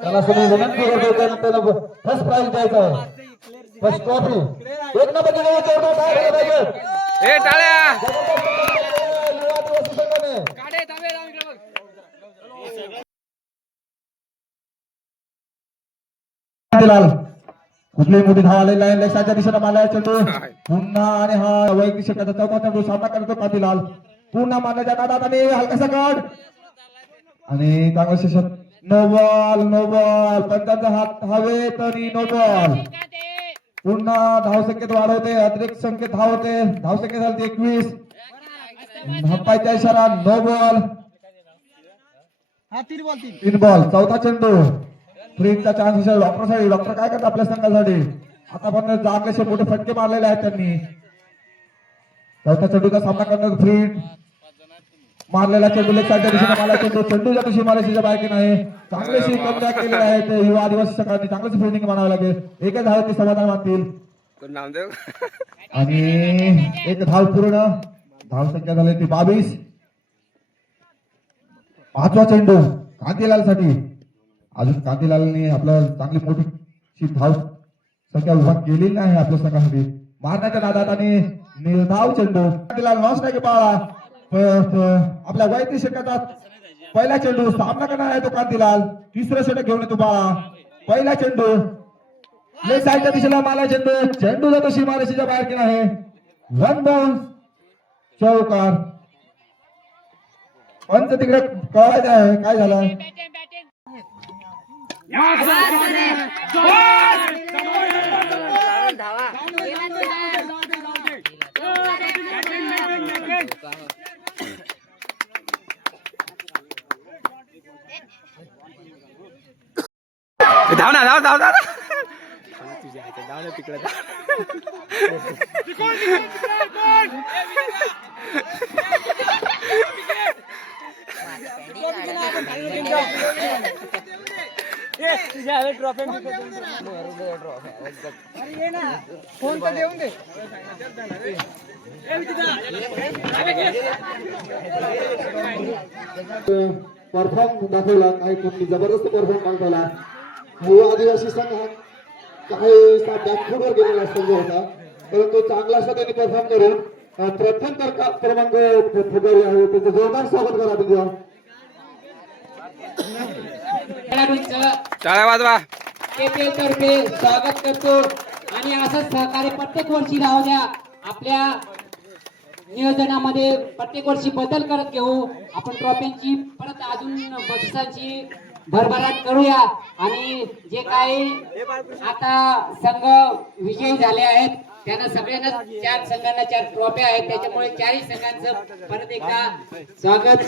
त्याला सगळी विनंती करतो त्याला फर्स्ट प्राइज द्यायचा आहे, फर्स्ट ट्रॉफी एक नंबर कुठलीही मोठी धाव आलेली आहे. लेशाच्या दिशेने मारला चेंडू पुन्हा आणि हा वैयक्तिक षटकाचा चौथा चेंडू सामना करतो कांतीलाल. पुन्हा मारण्याच्या नादात आणि हलकासा गड आणि चांगलं षटक. नो बॉल पंचांचा हात हवेत आणि नो बॉल. पुन्हा धावसंख्येत वाढवते, अतिरिक्त संख्येत धावते, धावसंख्या झाली 21. हप्पायचा इशारा, नो बॉल. 3 बॉल चौथा चेंडू. फ्रीजचा चान्स असेल डॉक्टरसाठी. डॉक्टर काय करतात आपल्या संघासाठी? आतापर्यंत चांगलेसे मोठे फटके मारलेले आहेत त्यांनी. चौथा चेंडूचा सामना करणार फ्रीज. मारलेला चेंडू लेग साईडच्या दिशेने मारला चेंडू. चेंडूच्या दिशेने मारायची बायकी नाही. चांगलेशी कमबॅक केलेले आहेत युवा आदिवासी संघाने. चांगलेच फिल्डिंग म्हणावं लागेल. एकच धाव ते समाधान मानतील आणि एक धाव पूर्ण. धाव संख्या झाली ती 22. पाचवा चेंडू कांतीलाल साठी. अजून कांतीलालने आपलं चांगली मोठी धाव संख्या उभा केलेली नाही आपल्या संघासाठी. मारण्याच्या नादात आणि निर्धाव चेंडू. कांतीलाल नॉस नाही पाळा आपल्या वैयक्तिक षटकात. पहिला चेंडू सामना करणार आहे तो कांतीलाल. तिसरं षटक घेऊन येतो बाळा. पहिला चेंडू लेग साईडच्या दिशेला मारला चेंडू. चेंडू जातो सीमारेषेच्या बाहेर केला आहे. 1 बॉल चौकार. पंच तिकडे कळायचं आहे काय झालं. धाव ना धाव धाव धाव तुझ्या धाव ना तिकडे. परफॉर्म दाखवला काही खूप जबरदस्त परफॉर्म दाखवला. युवा आदिवासी संघ काही बॅकफुटवर गेलेला संघ होता परंतु चांगला असा त्यांनी परफॉर्म करून प्रथम क्रमांक फुगारी आहे. त्याचं जोरदार स्वागत करा तुझ्या टाळ्या वाजवा. KPL तर्फे स्वागत करतो आणि असंच सहकार्य प्रत्येक वर्षी राहू द्या. आपल्या नियोजनामध्ये प्रत्येक वर्षी बदल करत घेऊ. आपण ट्रॉफींची परत अजून बक्षिसांची भरभराट करूया आणि जे काही आता संघ विजयी झाले आहेत त्यांना सगळ्यांना 4 संघांना 4 ट्रॉफ्या आहेत. त्याच्यामुळे 4ही संघांचं परत एकदा स्वागत.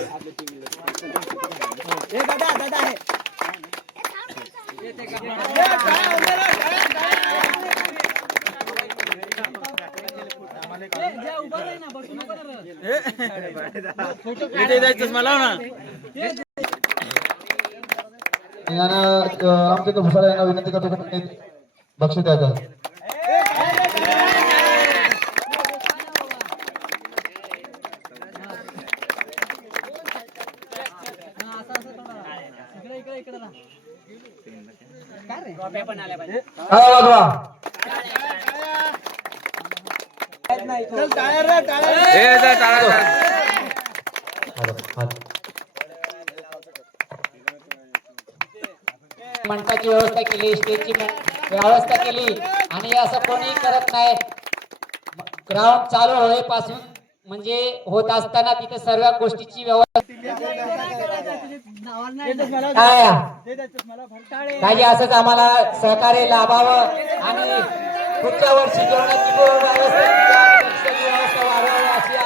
आमच्या भुसारा यांना विनंती करतो बक्षीस द्यायचं. मंचाची व्यवस्था केली, स्टेजची व्यवस्था केली आणि असं कोणी करत नाही. ग्राउंड चालू होईपासून म्हणजे होत असताना तिथे सर्व गोष्टीची व्यवस्था काही असंच आम्हाला सहकार्य लाभावं आणि पुढच्या वर्षी जेवणाची व्यवस्था वाढवावी अशी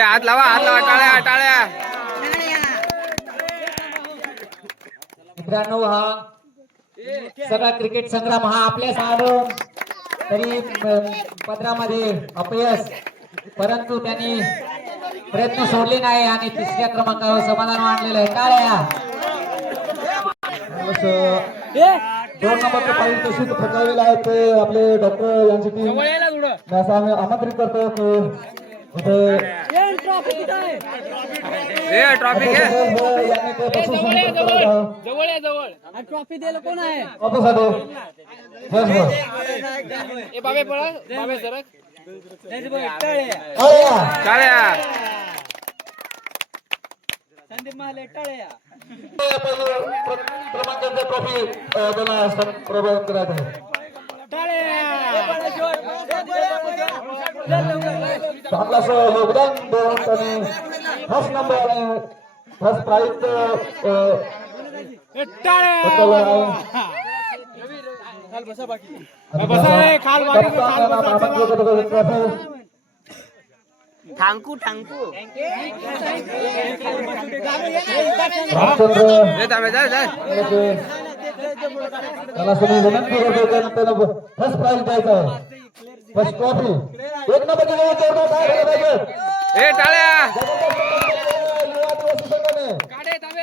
हात लावा टाळ्या टाळ्या. मित्रांनो हा सगळा क्रिकेट संग्राम हा आपल्या साधून तरी पदरामध्ये अपयश परंतु त्यांनी प्रयत्न सोडले नाही आणि 3ऱ्या क्रमांकावर समाधान मानलेलं आहे. टाळ्या. 2 नंबरचे पाहिजे तशी फटकावलेला आहे ते आपले डॉक्टर यांची टीम. असं आम्ही आमंत्रित करतो की इथे ए ट्रॉफी घे यांनी ते बक्षीस संकलित करत आहोत. जवळ आहे जवळ ट्रॉफी द्यायला कोण आहे ट्रॉफीसाठी जसभर. ए बाबे पळा बाबे सरक टाळ्या. टाळ्या क्रमांकाचा ट्रॉफी त्याला प्रदान करायचा आहे. चांगलं असं योगदान देऊन त्यांनी फर्स्ट नंबर आणि फर्स्ट प्राइज ठांकू ठांकू रामचंद्र ए थांबे जा जा त्याला तुम्ही विनंती करतो त्याला फर्स्ट प्राइज द्यायचा आहे. फर्स्ट ट्रॉफी एक नंबर ए टाळ्या युवा दिवस संघाने काढे थांबे